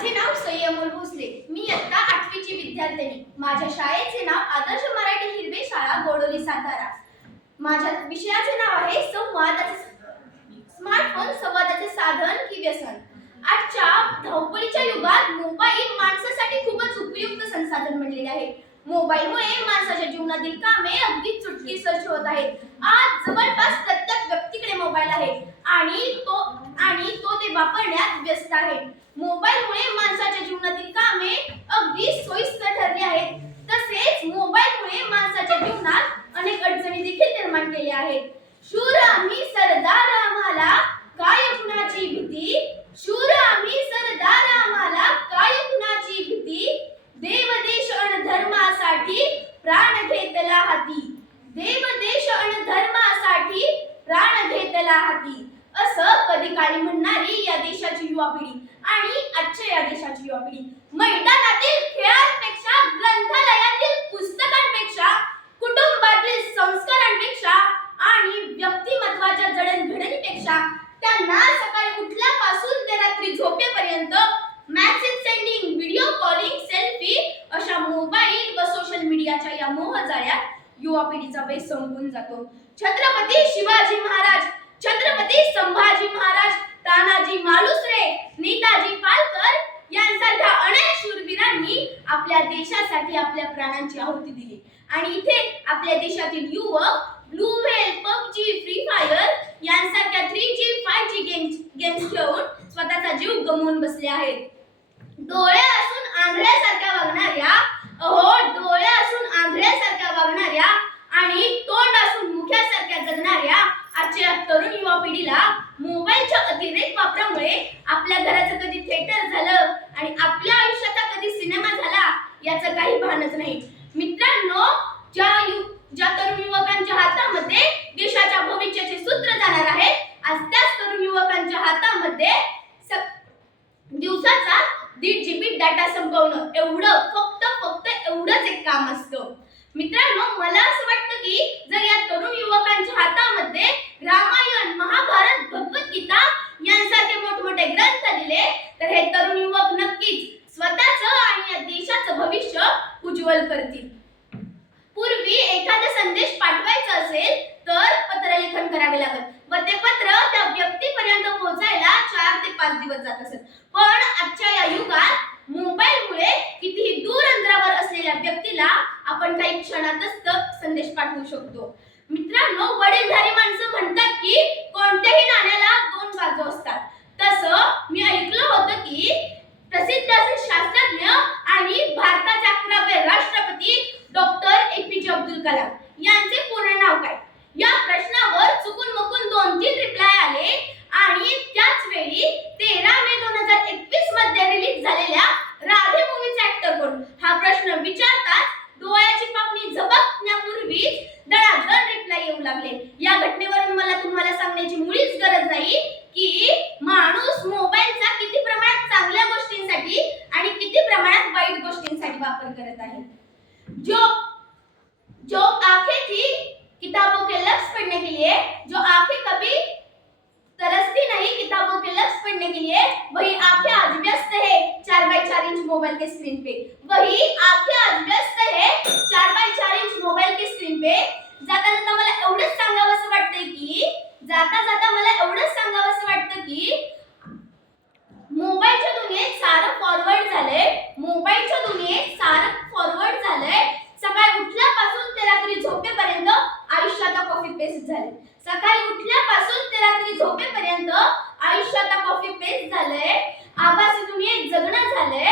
माझे नाव सय्यमोल भोसले. मी इयत्ता 8वीची विद्यार्थिनी. माझ्या शाळेचे नाव आदर्श मराठी हिरवे शाळा गोडोली सातारा. माझ्या विषयाचे नाव आहे स्मार्टफोन संवादाचे साधन की व्यसन. आजच्या धावपळीच्या युगात मोबाईल माणसासाठी खूपच उपयुक्त संसाधन बनलेले आहे. मोबाईलमुळे माणसाच्या जीवनातील कामे अगदी चुटकीसर होत आहेत. आज जवळपास प्रत्येक व्यक्तीकडे मोबाईल आहे आणि तो ते वापरण्यात व्यस्त आहे. मोबाईलमुळे माणसाच्या जीवनातील कामे अगदी सोयीस्कर ठरली आहेत. तसेच मोबाईलमुळे माणसाच्या जीवनात अनेक अडचणी देखील निर्माण केल्या आहेत. शूर आम्ही सरदार आम्हाला काय कुणाची भीती, शूर आम्ही सरदार आम्हाला काय कुणाची भीती, देव देश अन धर्मासाठी प्राण घेतला हाती, देव देश अन धर्मासाठी प्राण घेतला हाती, असं कधी काळी म्हणणारी या देशाची युवा पिढी आणि आजच्या या देशाची युवा पिढी मैदानातील खेळांपेक्षा, ग्रंथालयातील पुस्तकांपेक्षा, कुटुंबातील संस्कारांपेक्षा आणि व्यक्तिमत्वाच्या जडणघडणीपेक्षा त्यांना सकाळी उठल्यापासून ते रात्री झोपेपर्यंत message sending, video calling, selfie अशा मोबाईल व सोशल मीडियाच्या या मोहजाळ्यात युवा पिढीचा वेळ संपून जातो. छत्रपती शिवाजी महाराज, छत्रपती संभाजी महाराज, तानाजी मालुसरे, नेताजी पालकर यांसारख्या अनेक शूरवीरांनी आपल्या देशासाठी आपल्या प्राणांची आहुती दिली आणि इथे आपल्या देशातील युवक blue whale, PUBG, free fire यांसारख्या 3G, 5G गेम्स खेळून स्वतःचा जीव गमावून बसले आहेत. डोळे असून आंधळ्यासारख्या वागणाऱ्या आणि तोंड असून मुख्यासारख्या जगणाऱ्या आजच्या तरुण युवा पिढीला मोबाईलच्या अतिरेक वापरामुळे आपल्या घराचं कधी थिएटर झालं आणि आपल्या आयुष्याचा कधी सिनेमा झाला याचं काही भानच नाही. मित्रांनो, ज्या तरुण युवकांच्या हातामध्ये देशाच्या भविष्याचे सूत्र जाणार आहे, आज त्याच तरुण युवकांच्या हातामध्ये दिवसाचा 1.5 GB डाटा संपवणं फक्त एवढंच एक काम असतं. मित्रांनो, मला असं वाटतं की जर या तरुण युवकांच्या हातामध्ये रामायण, महाभारत, भगवद्गीता यांसारखे मोठमोठे ग्रंथ दिले तर हे तरुण युवक नक्कीच स्वतःचं आणि या देशाचं भविष्य उज्ज्वल करतील. पूर्वी एखादा संदेश पाठवायचा असेल तर पत्रलेखन करावे लागत व ते पत्र त्या व्यक्तीपर्यंत पोहोचायला 4 ते 5 दिवस जात असत. पण आजच्या या युगात मोबाईलमुळे कितीही दूर अंतरावर असलेल्या व्यक्तीला आपण काही क्षणातच संदेश पाठवू शकतो. मित्रांनो, वडीलधारी माणसं म्हणतात की कोणत्याही नाण्याला 2 बाजू असतात. तसं मी ऐकलं होतं की प्रसिद्ध असे शास्त्रज्ञ आणि भारताचे 11वे राष्ट्रपती डॉक्टर APJ अब्दुल कलाम यांचे पूर्ण नाव काय या प्रश्नावर चुकून मुकून 2-3 रिप्लाय आले आणि त्याच वेळी 13 मे 2021 मध्ये रिलीज झालेल्या राधे मूवीचे ऍक्टर कोण हा प्रश्न विचारताच डोळ्याची पापणी झबकण्यापूर्वीच दडादड रिप्लाय येऊ लागले. या घटनेवरून मला तुम्हाला सांगण्याची मुळीच गरज नाही की माणूस मोबाईलचा किती प्रमाणात चांगल्या गोष्टींसाठी आणि किती प्रमाणात वाईट गोष्टींसाठी वापर करत आहे. जो आंखें थी किताबों के लफ्ज पढ़ने के लिए, जो आंखें कभी तरसती नहीं किताबों के लफ्ज पढ़ने के लिए, वही आंखें आज व्यस्त है 4x4 इंच मोबाइल के स्क्रीन पे. वही आंखें आज व्यस्त है 4x4 इंच मोबाइल के स्क्रीन पे. जाता जाता मला एवढंच सांगावंसं वाटतं की मोबाईलच्या दुनियेत सारं फॉरवर्ड झालंय. सकाळी उठल्यापासून ते रात्री झोपेपर्यंत आयुष्याचा कॉपी पेस्ट झाले. आभासी दुनियेत जगणं झालंय.